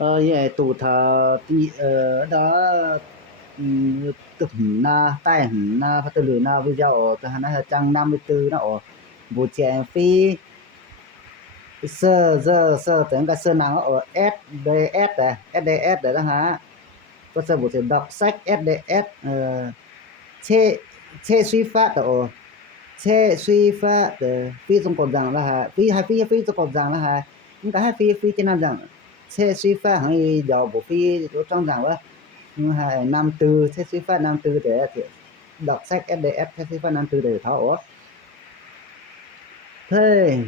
Vậy tụ thờ thì đó tức na tai na phát từ na bây giờ ở từ hắn là trang 54 nó ở bộ trẻ phi sơ tưởng cái sơ nào ở SDS này SDS đấy đó hả có sơ bộ trẻ đọc sách SDS chê chê suy phát ở chê suy phát phi trong còn rằng là hả phi hay phi trong còn rằng là hả những cái phi trên nam rằng chê suy phát hay giờ bộ phi trong rằng là năm tư chê suy phát năm tư để đọc sách SDS chê suy phát năm tư để thảo thế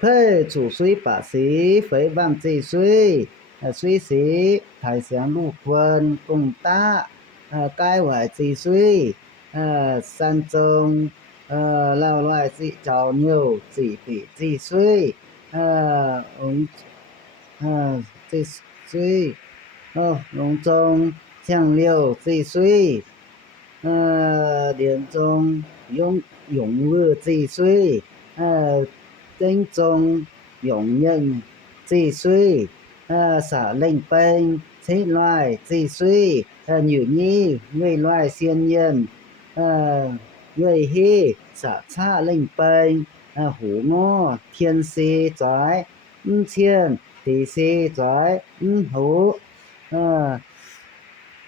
phê chủ suy bả sĩ phế văn trị suy suy sĩ thái sáng lục quân cùng ta cai hoài trị suy san trông lao loài trị cháu nhiều trị tỷ trị suy ống trị suy ống trông chẳng liều trị suy điện trông dùng dùng vừa trị suy tinh trong dòng nhân chỉ suy xả lệnh bênh thế loài chỉ suy nhử nhi người loài siêng nhân người hi xả xa lệnh bênh hủ ngô thiên si trái thiên tỷ si trái hủ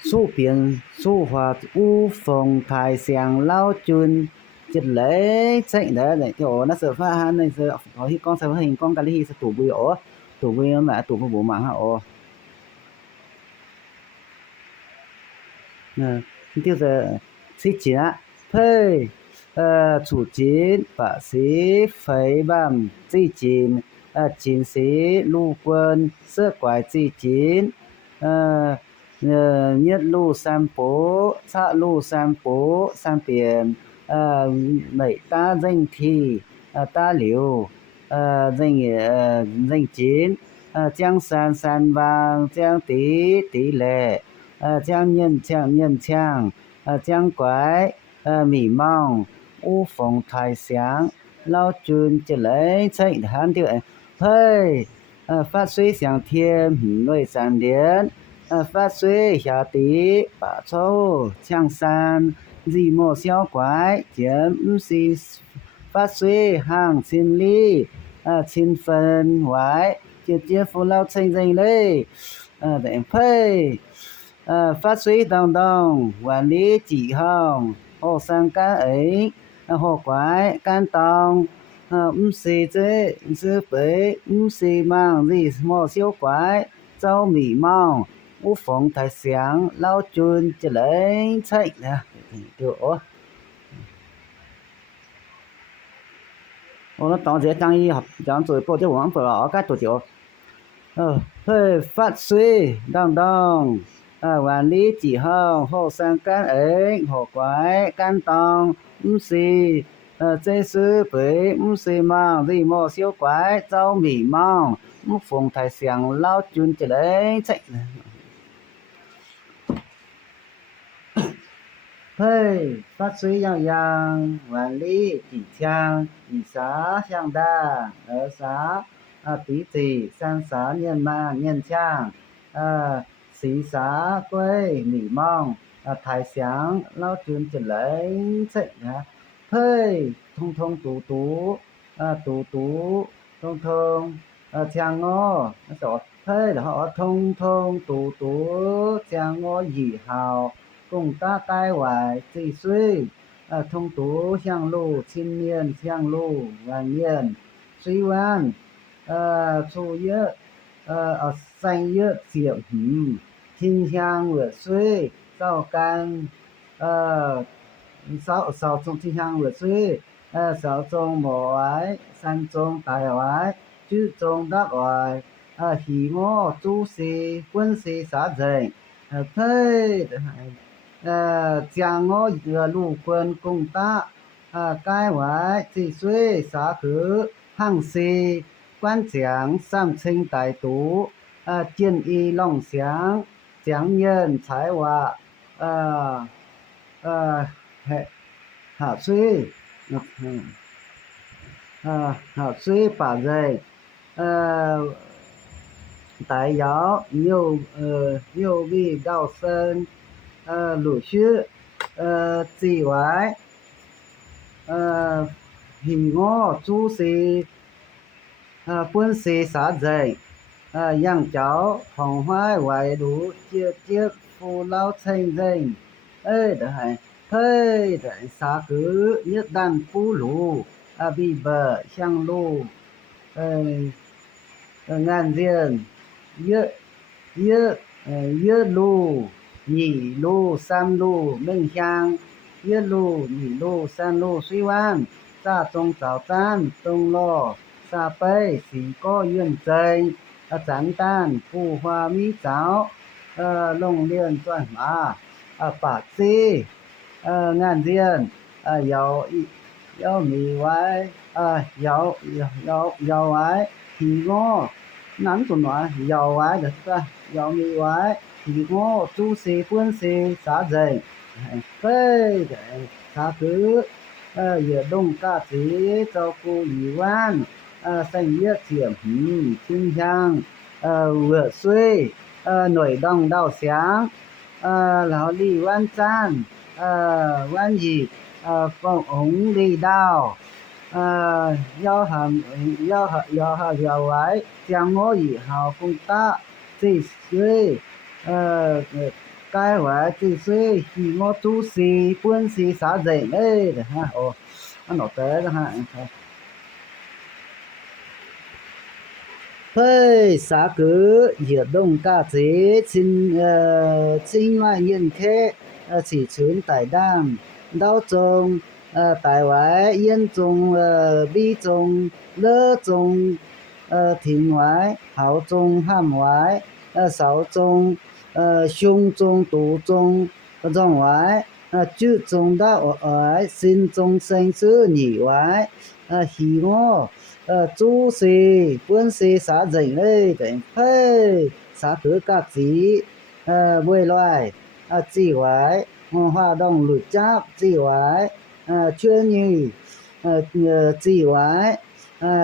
su biển su hòa u phòng thái sáng lao chun chết lễ chạy đấy này kiểu nó sợ pha han này sợ có khi con sợ hình con cái gì sợ tủ bùi ổ tủ bùi mà tủ bùi bố mạng hả ổ tiêu giờ xí chín á phê chủ chín bả sĩ phấy bằng di chín chín sĩ lưu quân sơ quái di chín nhất lưu san bố xã lưu san bố san biển mấy ta danh thì ta liều danh chín江山山王江tỷ lệ江nhân枪江拐mỹ mong u phong thái sáng lao chun chỉ lấy chạy hán tiêu hey phát suy sáng thiên người sáng đến phát suy hạ tí bả châu江山gì mô xiao quái chiếm si phát suy hàng xin ly xin phân hoái chia phụ lao tranh danh lê để phê phát suy đồng đồng quản lý chỉ hồng hồ sang cá ấy hồ quái can tòng xì chế sư bế xì mang gì mô siêu quái châu mỹ mong u phong thái sáng lao chun chỉ lấy chạy nè kiểu nó tỏ dễ tăng y học chẳng rồi bộ tiêu hoàng ở các tổ tiểu hơi phát suy đồng đồng quản lý chỉ hồng hồ sang can ấy hồ quái can tòng xì chế sư bế xì mang gì mô siêu quái châu mỹ mong u phong thái sáng lao chun chỉ lấy chạy嘿，发水洋洋，万里吉祥，一沙相当，二沙彼此，三沙年强，四沙归美梦，太祥老君之类这呀，嘿，通通嘟嘟，嘟嘟，通通，强哦，那说，嘿，然后通通嘟嘟，强哦以后。共大概外追随，通读向路青年向路晚年，虽然初月三月节清香月水照干少中清香月水少中无爱山中大爱居中得爱希望主事quân事啥人thế chàng ngô lũ quân cùng ta cái hoài chỉ suy xã khứ hằng si quan giảng sam sinh đại tú chiến y long sáng giảng nhân thái hòa hạ suy hạ suy bà dày tại giáo nhiều vị đạo sơn lũ sư chỉ quái hì ngô chú sĩ quân sĩ xã dạy yang cháu phòng hoài hoài đủ chiếc chiếc phù lao thành danh ê đấy thế đấy xã cứ nhất đàn phú lũ bị bờ sang lũ ngàn diên yết yết yết lũ nhị lũ sam lũ minh sang yết lũ nhị lũ sam lũ suy quan sa trong giáo tan trong lo sa pei sĩ có yênใจchán tan phù hoa mỹ giáo lông liên toàn mà bạc si ngàn diên giàu giàu mì quái giàu quái thì ngô nắn tụi nó giàu quái được ta giàu mì quái thì ngô chú sĩ quân sĩ xã dày phê xã cứ giờ đông ca sĩ cho cô ủy quan xanh yết diệm thiên giang vừa xuôi nổi đồng đào sáng lão đi quan chan quan gì phong ống đi đào giao ấy chẳng ngó gì hào phong ta chỉ xuôi cái quả chỉ xuôi chỉ ngó tu sĩ quân sĩ xã dậy đấy ha nó tới đó ha hơi xã cứ diệt đông ca chế chính ngoại nhân thế chỉ chuyến tại đam đau trông tại ngoại yên trông bi trông lơ trông thỉnh ngoại hảo trông ham ngoại sáu trông xung trông tù trông trong ngoại chữ trông đạo ngoại xin trông sinh sư nhị ngoại hỉ ngô chú sĩ quân sĩ xã dành đây cảnh phê xã cứ các sĩ bơi loài chỉ hoái hoa đồng lụt cháp chỉ hoái chuyên nhì chỉ hoái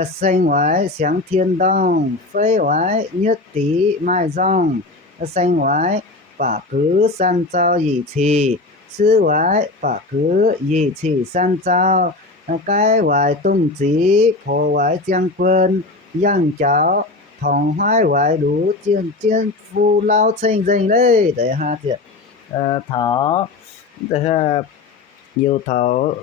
xanh hoái sáng thiên đông phê hoái nhất tí mai rong xanh hoái bà cứ san trao dị trì sư hoái bà cứ dị trì san trao cái hoài tung chỉ phổ hoài将quân yang cháu thòng hoài hoài đủ chiến chiến phu lao tranh danh đấy để ha thì thảo để nhiều thảo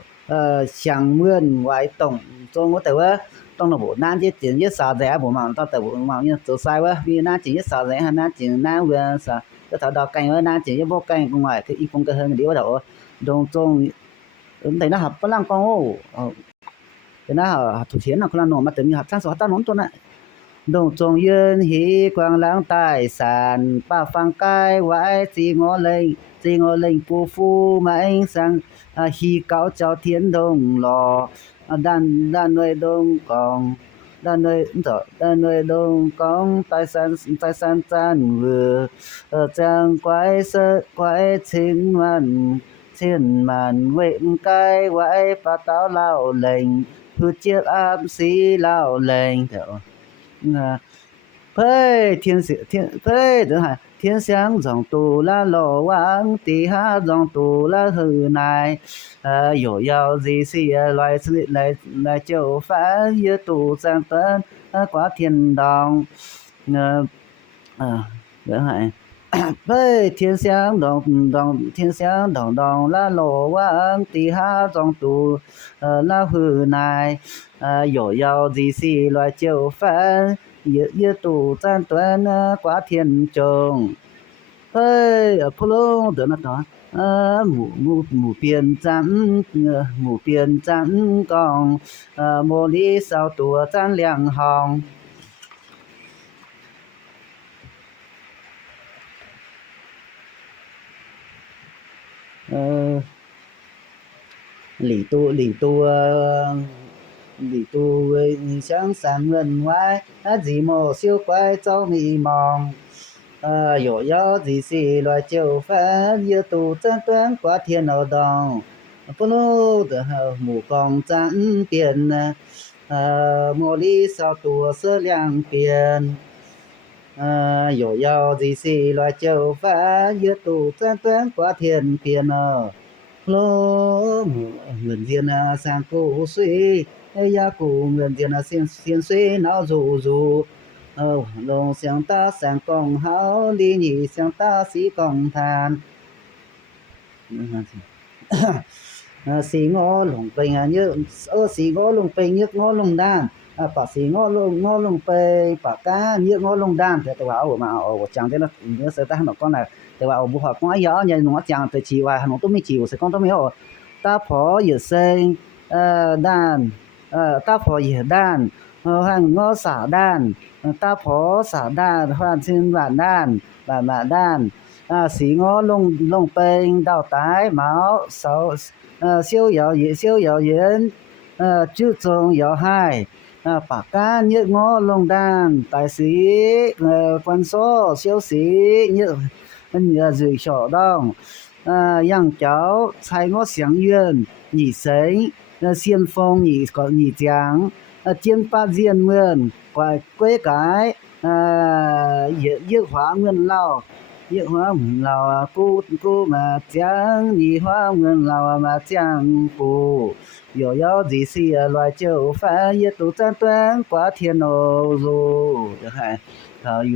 chẳng mượn hoài tổng trong có thểว่าต้องระบุนั่นที่จริงยึดสาแสผมมองต้องแต่ผมมองเนี่ยตัวใส่ว่าvìนั่นจริงยึดสาแสฮะนั่นจริงนั่นเวลาสาก็ถอดดอกไก่ว่านั่นจริงยึดพวกไก่กงไว้คืออีกคงก็เฮงเดียวเถอะตรงthấy nó học lang con ô thì nó thủ thiến là con nó mà tự nhiên học sang số ta nón tuần này đồng trồng yên hí quang lãng tài sản ba phang cai vãi chỉ ngó lên phu mà anh sang hí cáo cháu thiên đồng lò đàn nuôi đông còn đàn nuôi đông con tài sản chan vừa trang quái sơ quái chính man thiên màn nguyện cái quái và táo lao lệnh hư chiếc ám sĩ lao lệnh phê phê thứ hai thiên sáng dòng tù la lò quang tì ha dòng tù la hư này dỗ yào gì xì loài sự lại châu phá như tù sang tân quá thiên đồng thứ hai với thiên sáng đồng la lô quang tì ha trong tù la hư này dỗ yào gì xì loài chiều phán như tù gian tuấn quá thiên trùng hơi ở polo được nó đó mù biên chắn còn mô lý sao tùa chán liang hồng lý tu với sáng sáng ngân ngoái gì mồ siêu quái cháu mì mong dỗ dỗ gì xì loài chiều phá như tu chân tuyến quá thiên ở đồng bố lô tự hào mù con chắn tiền mô lý sao tùa sơ liang tiền 有要gì xì loài châu phá yết tù tan toán quá thiên kiên lô nguyện viên sang cụ suy ya cụ nguyện viên xiên suy não dù dù lồng sang ta sang công hảo đi nhị sang ta sĩ công than xì ngô lồng bình như xì ngô lồng bình nhức ngô lồng đan bảo xì ngô lồng bình bảo cá nhức ngô lồng đan thì tôi bảo mà ở chẳng thế là nhớ sẽ ta nó con này tôi bảo bố họ quá gió nhưng nó chẳng tới chiều à nó tôi mới chiều sẽ con tôi mới hỏi ta phó dự sinh đan ta phó dự đan hàng ngô xả đan ta phó xả đan hoàn xin bản đan bản đan xí ngô lồng bình đào tái máu sáu siêu dạo diễn chữ trông dạo hai bà ca như ngô lồng đàn tài sĩ quan số siêu sĩ như dự sổ đông yang cháu sai ngô xiang yuan nhị sấy xiên phong nhị có nhị giang chiên pa diên mượn quê cái dự hóa nguyên lao dự hóa nguyên lao cô mà chẳng nhị hóa nguyên lao mà chẳng cô有要gì xì loài châu phá yết tụ tan toán quá thiên ô dù hay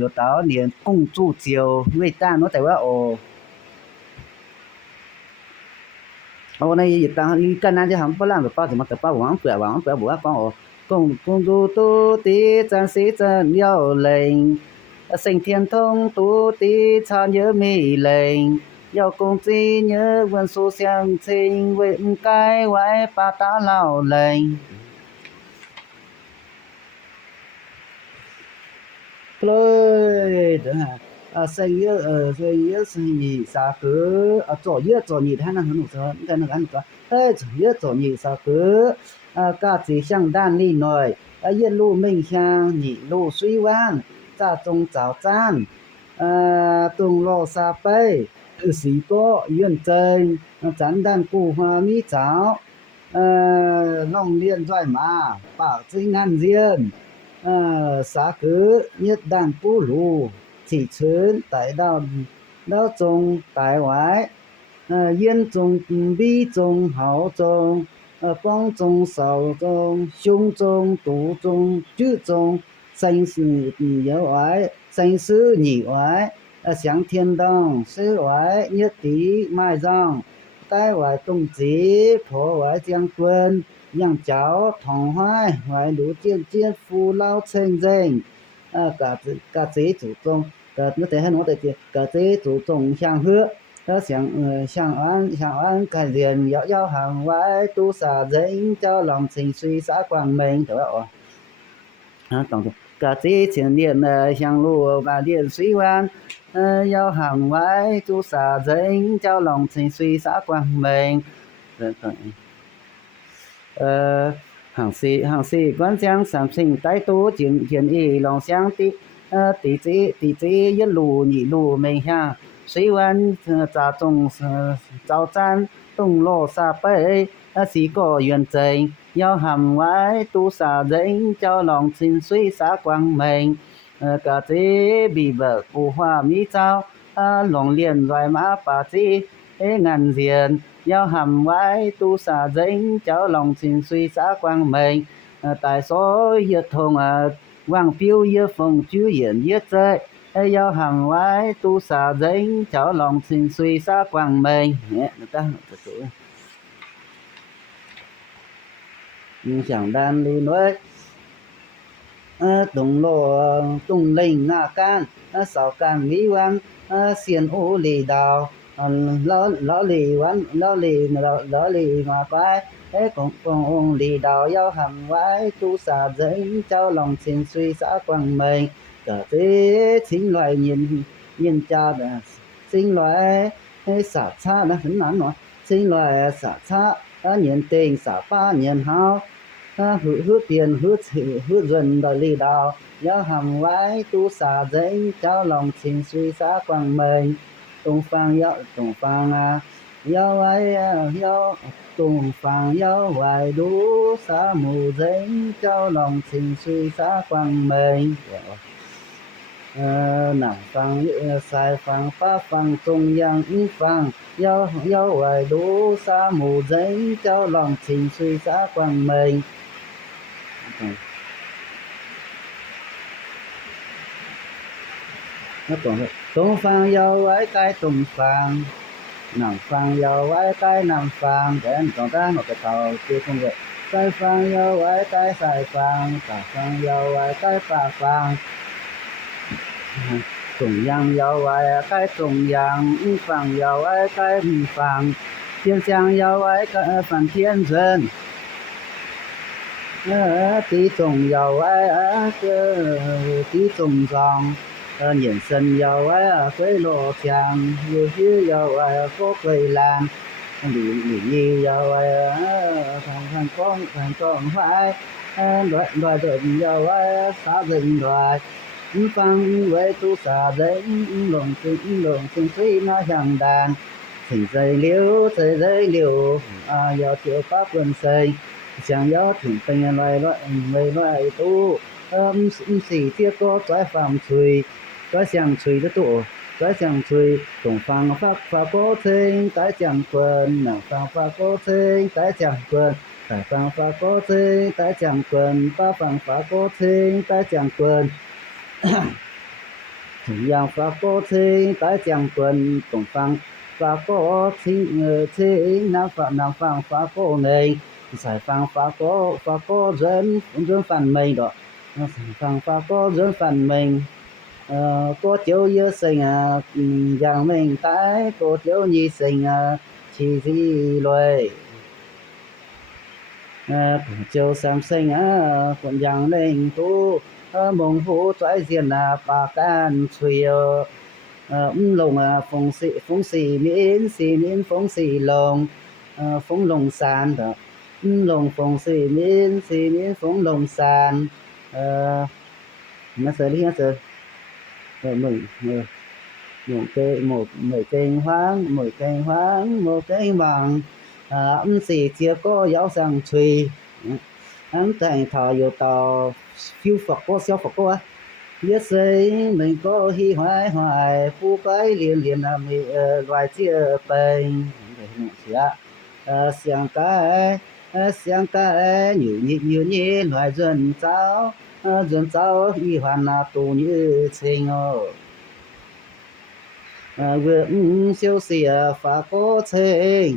有道连共助酒为蛋我台湾哦那一当你干那就行不让个包怎么得包王不要帮我共助都地战sĩ战要领sinh thiên thông tu tí cha nhớ mỹ lệnh yêu cùng chi nhớ vườn su xiang sinh nguyện cái quái ba ta lao lệnh rồi sinh nhớ sinh nhị sa cứ左nhị他那很努说在那个安个左nhị sa cứ cả chỉ sang đan đi nội yên lu minh sang nhị lu suy văn gia trung giáo chan tung lô sa pei sĩ có yên chân chán đan cụ hoa mỹ giáo long liên doài mà bảo chính ngàn diên xá cứ nhất đan pu lù chỉ chấn tại đao trung tại ngoại yên trung bi trung hảo trung quang trung sầu trung胸trung tú trung chữ trung生死有爱，生死以外，向天堂世外nhất trí mai rong，带外东极破外将quân，让cháu同怀怀如见父老亲人，各自主宗，我等下我得接，各自主宗相合。相安改善要行外都杀人叫lòng情绪杀光明对吧？懂的。cả chế前年香路把điện suy quan要hàng vái tu xả dính cho lòng tình suy xã quang mình hàng sĩ quan giang sản sinh tái tố chiến y lòng sáng tỷ chế nhất lù nhị lù mình ha suy quan trả trung giáo chan tung lô xa bế sĩ có duyên trình要含歪tu xả dính cho lòng xin suy xã quang mình cả chế bị vợ phù hoa mỹ trao lòng liền loài mã bà chi ngàn diện要含歪tu xả dính cho lòng xin suy xã quang mình tại số hiệp thông quang phiêu hiệp phong chú hiển hiệp chơi要含歪tu xả dính cho lòng xin suy xã quang mình chẳng đan đi nói tung lô tung linh na can sáu can mỹ văn xiên u lì đào lõ lì mà quái cùng lì đào yêu hàm quái tu xả dính trao lòng xin suy xã quang mình cả thế chính loại nhìn cha sinh loại xả cha nó很难nói sinh loại xả cha nhìn tình xả ba nhìn hao hứa tiền hứa dần đời lì đào nhớ hầm vái tu xả dính trao lòng xin suy xã quang mình tung phang vái tung phang vái đủ xã mù dính trao lòng xin suy xã quang mình 南方西方北方中央方，腰外路沙木人叫浪清水沙光明。nó còn Đông Phương yêu ái cái Đông Phương, Nam Phương yêu ái cái Nam Phương, đến còn ta một cái tàu kia không vậy. Tây Phương yêu ái cái Tây Phương, Bắc Phương yêu ái cái Bắc Phương, Trung央yêu ái cái Trung央, Phương yêu ái cái Phương, Thiên Giang yêu ái cái Phần Thiên Dân, Tứ Trung yêu ái cái Tứ Trung Giang. Nhân sinh yêu ái quê lộ chàng, yêu yêu ái phố quê lan, lý yêu ái thành công phải, loài rừng yêu ái xa rừng loài, phăng với tu xa rừng lồng suy nó chẳng đàn, thỉnh dây liễu, yêu chiều pháp quân xây, chẳng yêu thỉnh tình loài tu, sĩ thiết có trái phạm chùi, trái chẳng chùi đất tổ, trái chẳng chùi tổng phang phá cố thinh, trái chẳng quần nàng phang phá cố thinh, trái chẳng quần trái phang phá cố thinh, trái chẳng quần phá phang phá cố thinh, trái chẳng quần thỉnh yang phá cố thinh, trái chẳng quần tổng phang phá cố thinh, nam phang phá cố này, giải phang phá cố dân phản mình đó, phang phá cố dân phản mình. Có chiếu yêu sinh dạng mình tái có chiếu nhi sinh chỉ gì loài chiếu sam sinh còn dạng mình tu mong hú trái diện bà can suy lồng phóng xì miễn phóng xì lồng phóng lồng sàn đó lồng phóng xì miễn phóng lồng sàn nó sẽ đi hết rồi mình một mấy cây hoang một cây bằng âm xì chia có giáo sang truy âm thành thọ yêu tàu phiêu phật có xéo phật có biết xây mình có hi hoài phu cái liền là mình loài chia bền xiang cái nhiều loài dân cháu y hoàn là tù như sinh vượng siêu xìa phá cố thình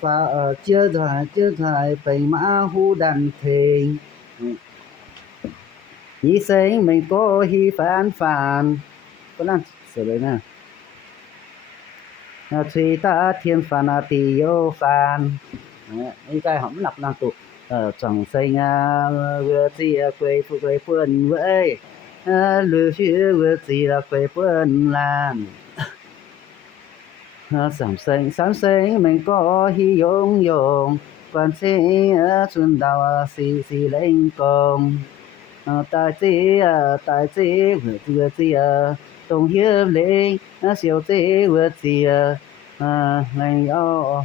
phá chưa thoại bày mã hú đàn thình nhí sinh mình có hi phán có năng sửa đấy nè thùy ta thiên phản tì yêu phản những cái hỏng nạp năng tụ chẳng sinh vừa gì quê phương với lừa phía vừa gì là quê phương làm sáng sinh mình có hi dùng quan sinh xuân đào xì lên công tại chi vừa gì đồng hiệp linh siêu chi vừa gì ngày nhau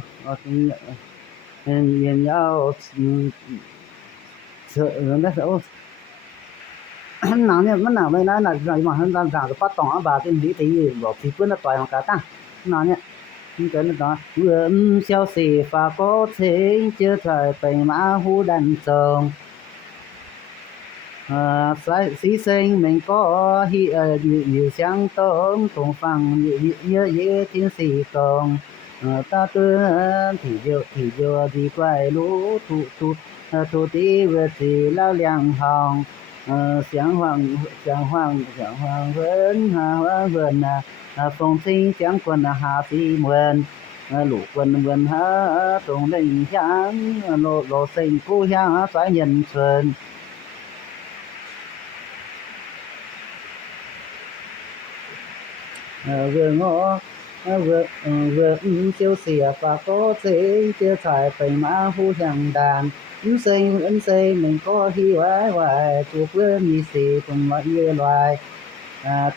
nhìn nhau sợ nó sợ nào nhỉ mất nào đây là mà hơn ra rồi bắt tỏng bà trên lý tí bỏ thì quyết là toài cả tăng nào nhỉ những cái đó vừa xeo xì và có thể chưa thời bày mã hú đàn sông xí sinh mình có nhiều sáng tôm cùng phẳng như thiên sĩ tông ta tư thì vô đi quay lũ thủ tí vừa thì lao liang hồng sáng hoàng vườn phong sinh sáng quân hà phi mượn lũ quân mượn há tùng đình sáng lộ sinh cô giang xoáy nhân xuân vừa ngõ vừa siêu xìa và có thể chia sẻ bày mã hú hàng đàn ấn xây mình có hi hoài chủ quyết nhị xì cùng loại như loài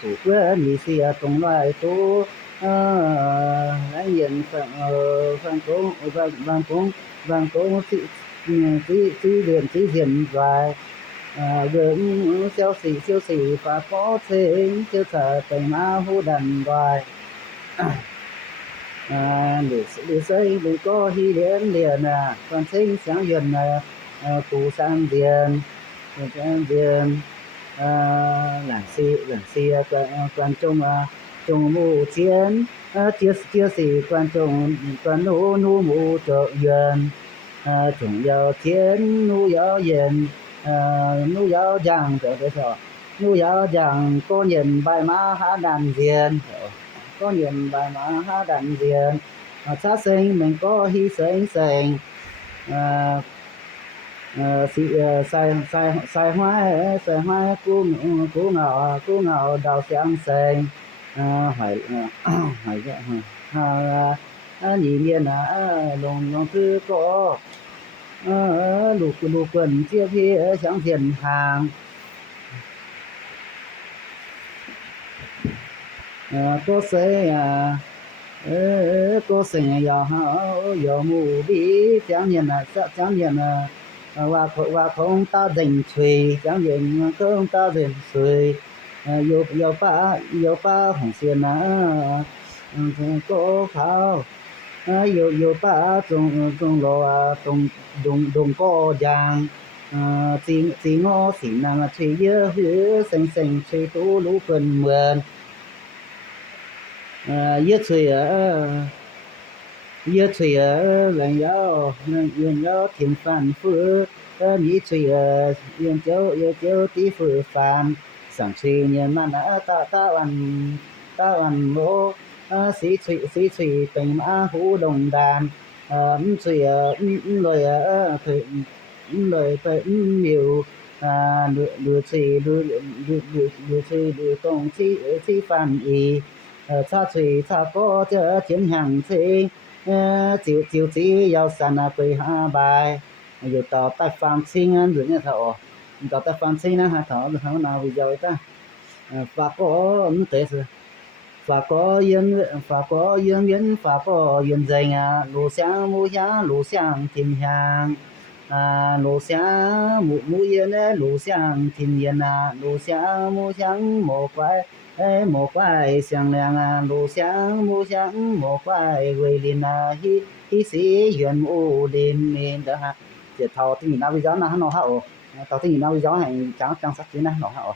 chủ quyết nhị xì cùng loài tu lãnh diện vàng cúng thị điện loài gương siêu sĩ pháp có sinh chưa sợ tình ma hú đần đoài lũ xây lũ có hy liên liền toàn sinh sáng duyên cụ sang điền làng si quan trung trung mù chiến chia sẻ quan trung quan nu mù trợ duyên chúng yêu thiên nu yêu yên nu yêu giang trở về sở nu yêu giang có nhìn bài má hát đàn diền có nhìn bài má hát đàn diền sát sinh mình có hy sinh sinh sai hoa cú ngạo đào sáng sinh hỏi hỏi nhị niên lùng lùng thư có lục quần chia phía sáng thiền hàng có sẽ giờ mù bí chẳng nhìn và không ta dình suy chẳng nhìn không ta dình suy yêu ba hồng xiên có pháo yêu ba trong lò đồng có giang chỉ ngó xỉ nàng suy nhớ hứa xanh suy tú lũ phần mượn yết suy lần giáo thiền phản phước nhị suy yên châu tí phước phàm sản suy nhân man ta ăn mô sĩ suy tình mã hữu đồng đàn suy lời miêu lừa suy tông chi phản ý cha suy cha có chớ chiến hàng sinh chiều chỉ yêu san quỳ ha bài giờ tỏ ta phàm sinh ăn được như thọ tỏ ta phàm sinh á ha thọ được nào bây giờ ta và có tế sự và có yên và có yên dành lúa sáng thiên hàng lúa sáng mũ yên lúa sáng thiên yên lúa sáng mũ sáng một quái sáng亮lúa sáng một quái quỳ liền hi sĩ duyên mũ đêm nên đó ha chỉ thầu thì nào bây giờ nó hậu tao thì nào bây giờ hay trắng sắc thế này nó hậu